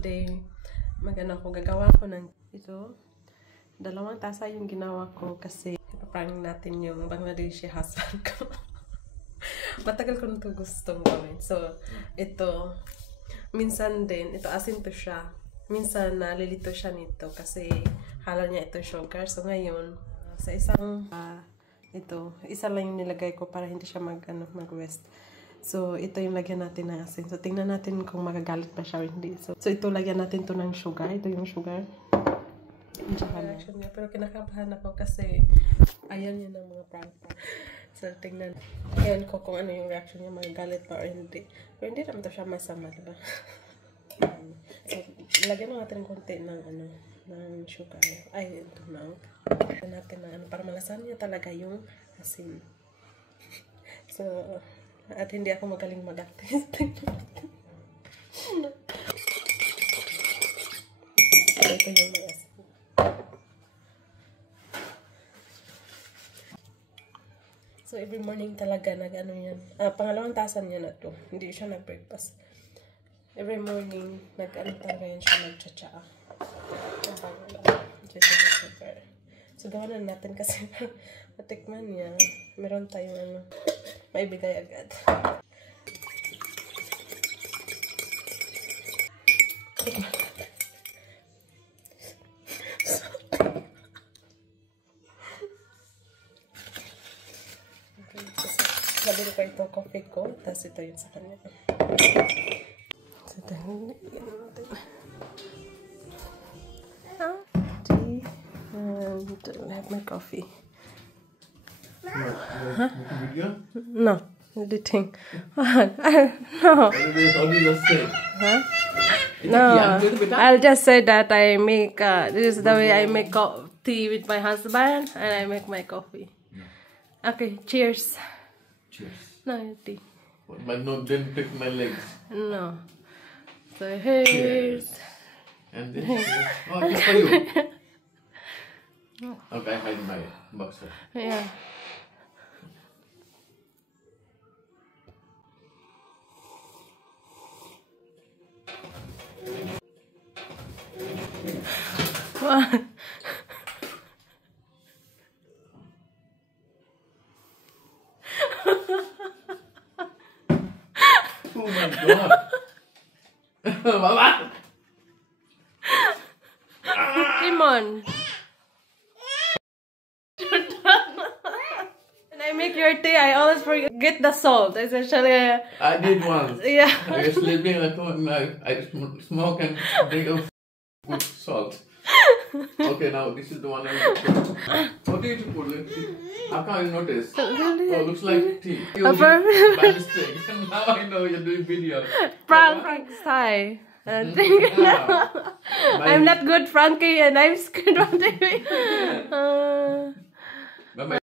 today, ako gagawa ko ng ito. 2 tasa yung ginawa ko kasi ipaprank natin yung Bangladeshi husband ko. Matagal ko nito gustong gawin. So, ito, minsan din, ito asin to siya. Minsan nalilito siya nito kasi halo niya ito sugar. So, ngayon, sa isang, ito, isa lang yung nilagay ko para hindi siya mag-west. So, ito yung lagyan natin ng asin. So, tingnan natin kung magagalit pa siya o hindi. So, ito lagyan natin to ng sugar. Ito yung sugar. Reaction niya. Pero kinakabahan ako kasi ayaw niya ng mga prank. So, tingnan. Ayan ko kung ano yung reaction niya. Magagalit pa o hindi. Pero hindi naman to siya masama, diba? So, lagyan natin ng konti ng ng sugar. Ay, ito na. Lagyan natin ng para malasan niya talaga yung asin. So, at hindi ako magaling mag-artist. Ito yung may asin. So, every morning talaga nag-ano yan. Pangalawang tasan niya na to. Hindi siya nag-breakfast. Every morning, nag-ano talaga yan siya, nag-cha-cha. So, gawa na natin kasi matikman niya. Meron tayong maibigay agad. Tikman natin. Sabi ko ito, coffee ko. Tapos ito yung sa kanya. So, ito yung tea. And I have my coffee. Huh? No, editing. No. Huh? No, I'll just say that I make, this is the way I make tea with my husband and I make my coffee. Okay, cheers. Cheers. No, tea. But no, then pick my legs. No. So, cheers. And then, oh, it's for you. Okay, I hide my boxer. Yeah. What? Oh my god! Mama! Timon! When I make your tea, I always forget the salt. Essentially, I did once. Yeah. I was sleeping at home and I smoke and drink of put salt. Okay, now this is the one I put. What did you put? How can I notice? Oh, looks like tea. You by mistake. Now I know you're doing video. Frank style. I'm not good, Frankie, and I'm scared of TV. Bye-bye.